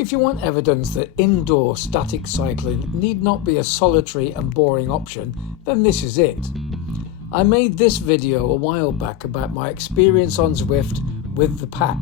If you want evidence that indoor static cycling need not be a solitary and boring option, then this is it. I made this video a while back about my experience on Zwift with the pack,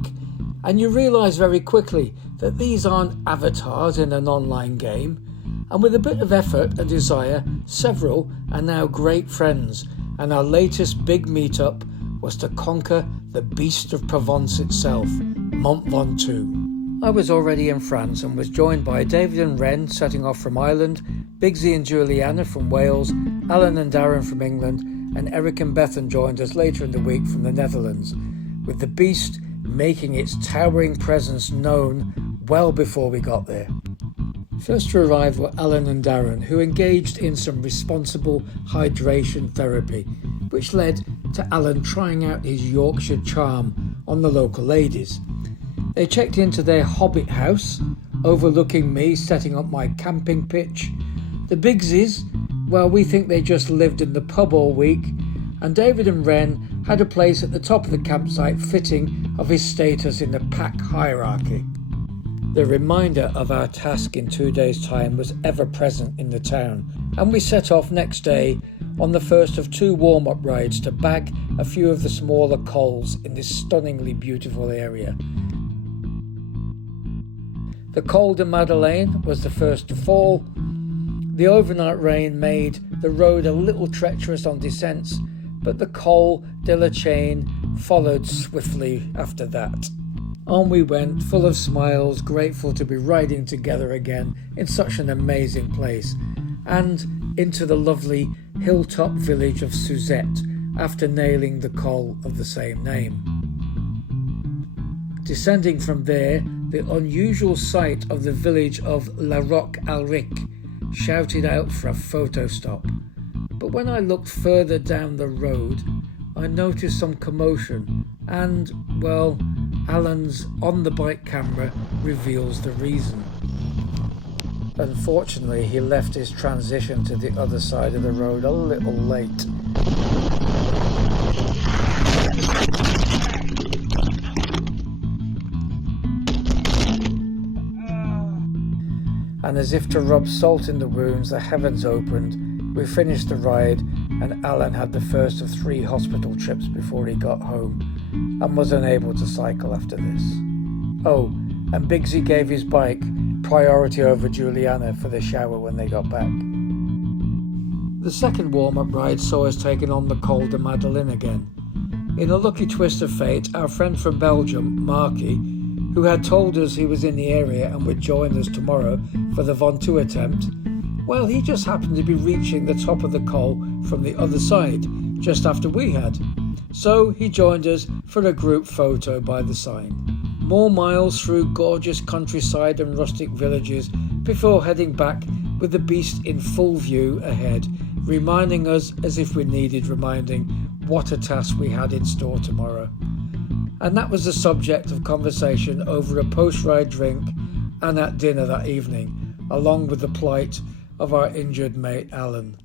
and you realise very quickly that these aren't avatars in an online game, and with a bit of effort and desire, several are now great friends, and our latest big meetup was to conquer the beast of Provence itself, Mont Ventoux. I was already in France and was joined by David and Ren setting off from Ireland, Bigsy and Juliana from Wales, Alan and Darren from England, and Eric and Bethan joined us later in the week from the Netherlands, with the beast making its towering presence known well before we got there. First to arrive were Alan and Darren, who engaged in some responsible hydration therapy, which led to Alan trying out his Yorkshire charm on the local ladies. They checked into their hobbit house, overlooking me setting up my camping pitch. The Bigsies, well, we think they just lived in the pub all week, and David and Ren had a place at the top of the campsite fitting of his status in the pack hierarchy. The reminder of our task in 2 days' time was ever present in the town, and we set off next day on the first of 2 warm-up rides to bag a few of the smaller cols in this stunningly beautiful area. The Col de Madeleine was the first to fall. The overnight rain made the road a little treacherous on descents, but the Col de la Chaine followed swiftly after that. On we went, full of smiles, grateful to be riding together again in such an amazing place, and into the lovely hilltop village of Suzette after nailing the col of the same name. Descending from there, the unusual sight of the village of La Roque-Alric shouted out for a photo stop. But when I looked further down the road, I noticed some commotion and, well, Alan's on-the-bike camera reveals the reason. Unfortunately, he left his transition to the other side of the road a little late. And as if to rub salt in the wounds, the heavens opened, we finished the ride, and Alan had the first of 3 hospital trips before he got home, and was unable to cycle after this. Oh, and Bigsy gave his bike priority over Juliana for the shower when they got back. The second warm-up ride saw us taking on the Col de Madeleine again. In a lucky twist of fate, our friend from Belgium, Marky, who had told us he was in the area and would join us tomorrow for the Ventoux attempt, well, he just happened to be reaching the top of the col from the other side, just after we had. So he joined us for a group photo by the sign. More miles through gorgeous countryside and rustic villages before heading back with the beast in full view ahead, reminding us, as if we needed reminding, what a task we had in store tomorrow. And that was the subject of conversation over a post-ride drink and at dinner that evening, along with the plight of our injured mate Alan.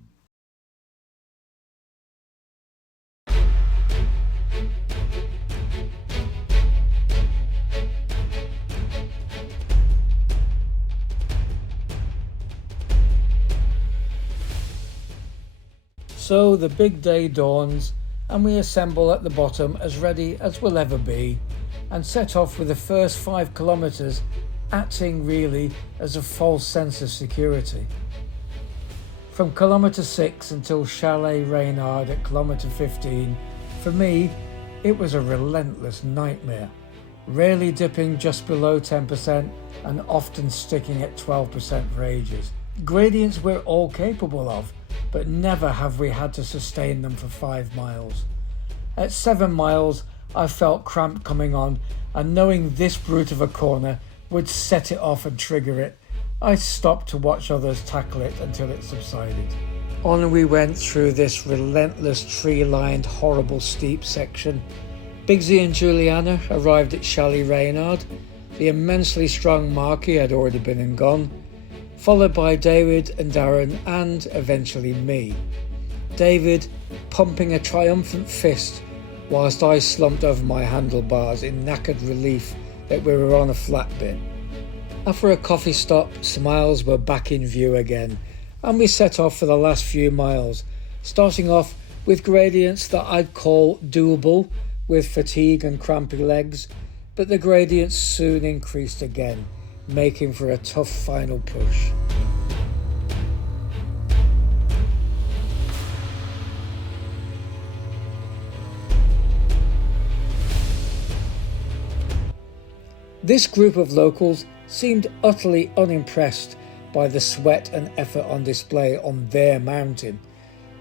So the big day dawns, and we assemble at the bottom as ready as we'll ever be, and set off with the first 5 kilometres acting really as a false sense of security. From kilometre 6 until Chalet Reynard at kilometre 15, for me it was a relentless nightmare, rarely dipping just below 10% and often sticking at 12% for ages. Gradients we're all capable of, but never have we had to sustain them for 5 miles. At 7 miles, I felt cramp coming on, and knowing this brute of a corner would set it off and trigger it, I stopped to watch others tackle it until it subsided. On we went through this relentless tree-lined, horrible steep section. Bigsy and Juliana arrived at Chalet Reynard. The immensely strong Marky had already been and gone, followed by David and Darren and eventually me. David pumping a triumphant fist whilst I slumped over my handlebars in knackered relief that we were on a flat bit. After a coffee stop, smiles were back in view again, and we set off for the last few miles, starting off with gradients that I'd call doable with fatigue and crampy legs, but the gradients soon increased again, making for a tough final push. This group of locals seemed utterly unimpressed by the sweat and effort on display on their mountain,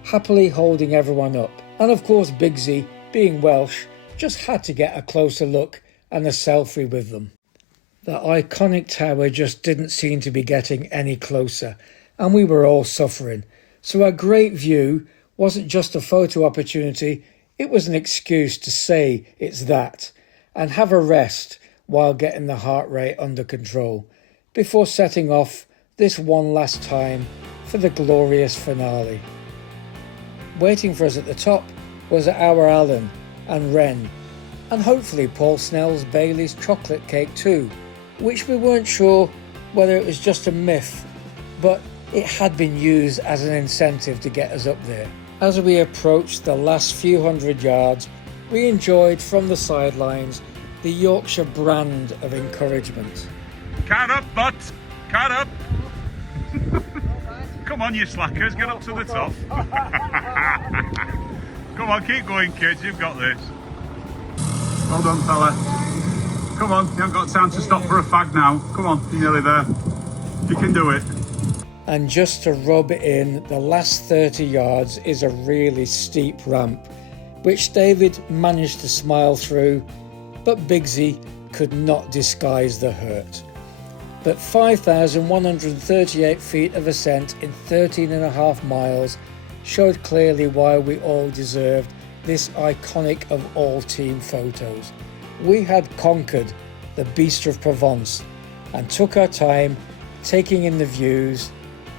happily holding everyone up. And of course Bigsy, being Welsh, just had to get a closer look and a selfie with them. The iconic tower just didn't seem to be getting any closer, and we were all suffering. So a great view wasn't just a photo opportunity, it was an excuse to say it's that, and have a rest while getting the heart rate under control, before setting off this one last time for the glorious finale. Waiting for us at the top was our Alan and Ren, and hopefully Paul Snell's Bailey's chocolate cake too, which we weren't sure whether it was just a myth, but it had been used as an incentive to get us up there. As we approached the last few hundred yards, we enjoyed from the sidelines the Yorkshire brand of encouragement. Cat up, butt! Cat up! Come on, you slackers, get up to the top. Come on, keep going, kids, you've got this. Well done, fella. Come on, you haven't got time to stop for a fag now. Come on, you're nearly there. You can do it. And just to rub it in, the last 30 yards is a really steep ramp, which David managed to smile through, but Bigsy could not disguise the hurt. But 5,138 feet of ascent in 13.5 miles showed clearly why we all deserved this iconic of all team photos. We had conquered the beast of Provence and took our time taking in the views,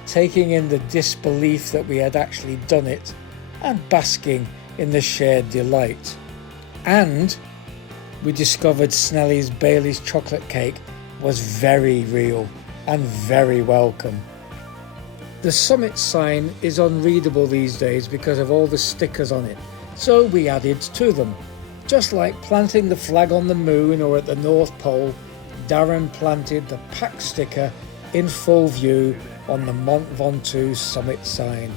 taking in the disbelief that we had actually done it, and basking in the shared delight. And we discovered Snelly's Bailey's chocolate cake was very real and very welcome. The summit sign is unreadable these days because of all the stickers on it, so we added to them. Just like planting the flag on the moon or at the North Pole, Darren planted the pack sticker in full view on the Mont Ventoux summit sign.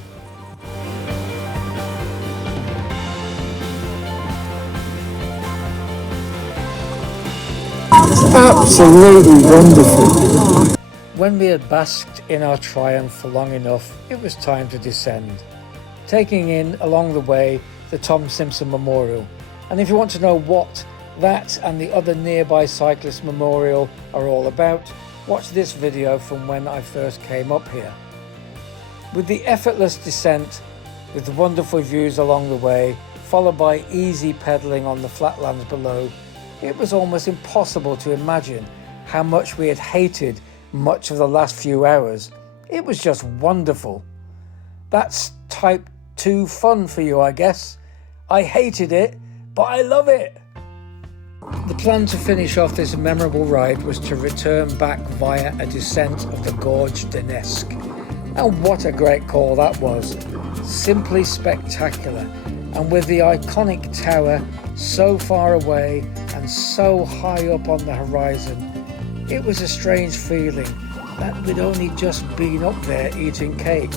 Absolutely wonderful. When we had basked in our triumph for long enough, it was time to descend, taking in along the way the Tom Simpson Memorial. And if you want to know what that and the other nearby cyclist memorial are all about, watch this video from when I first came up here. With the effortless descent, with the wonderful views along the way, followed by easy pedalling on the flatlands below, it was almost impossible to imagine how much we had hated much of the last few hours. It was just wonderful. That's type 2 fun for you, I guess. I hated it, but I love it. The plan to finish off this memorable ride was to return back via a descent of the Gorge d'Nesque. And what a great call that was. Simply spectacular. And with the iconic tower so far away and so high up on the horizon, it was a strange feeling that we'd only just been up there eating cake.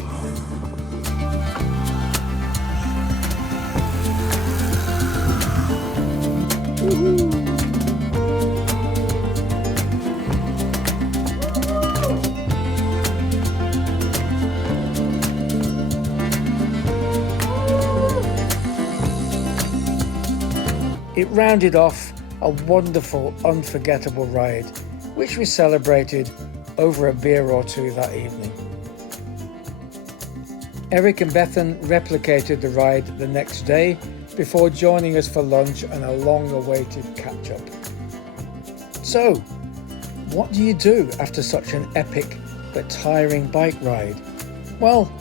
It rounded off a wonderful, unforgettable ride, which we celebrated over a beer or two that evening. Eric and Bethan replicated the ride the next day before joining us for lunch and a long-awaited catch-up. So, what do you do after such an epic but tiring bike ride? Well,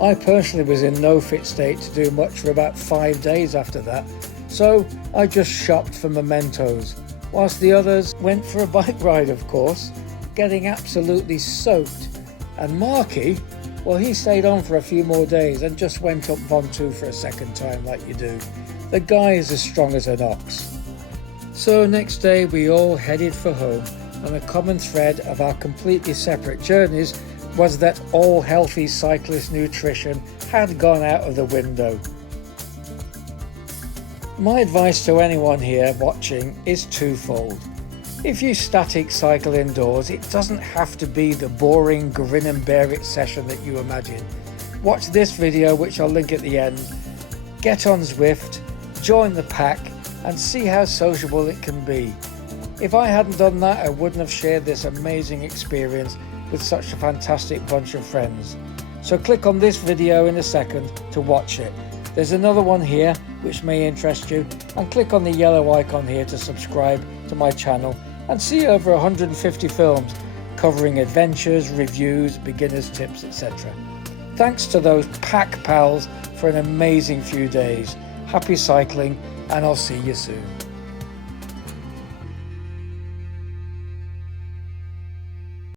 I personally was in no fit state to do much for about 5 days after that, so I just shopped for mementos, whilst the others went for a bike ride, of course, getting absolutely soaked. And Marky, well, he stayed on for a few more days and just went up Ventoux for a second time like you do. The guy is as strong as an ox. So next day we all headed for home, and a common thread of our completely separate journeys was that all healthy cyclist nutrition had gone out of the window. My advice to anyone here watching is twofold. If you static cycle indoors, it doesn't have to be the boring grin and bear it session that you imagine. Watch this video, which I'll link at the end. Get on Zwift, join the pack, and see how sociable it can be. If I hadn't done that, I wouldn't have shared this amazing experience with such a fantastic bunch of friends. So click on this video in a second to watch it. There's another one here which may interest you, and click on the yellow icon here to subscribe to my channel and see over 150 films covering adventures, reviews, beginners tips, etc. Thanks to those pack pals for an amazing few days. Happy cycling, and I'll see you soon.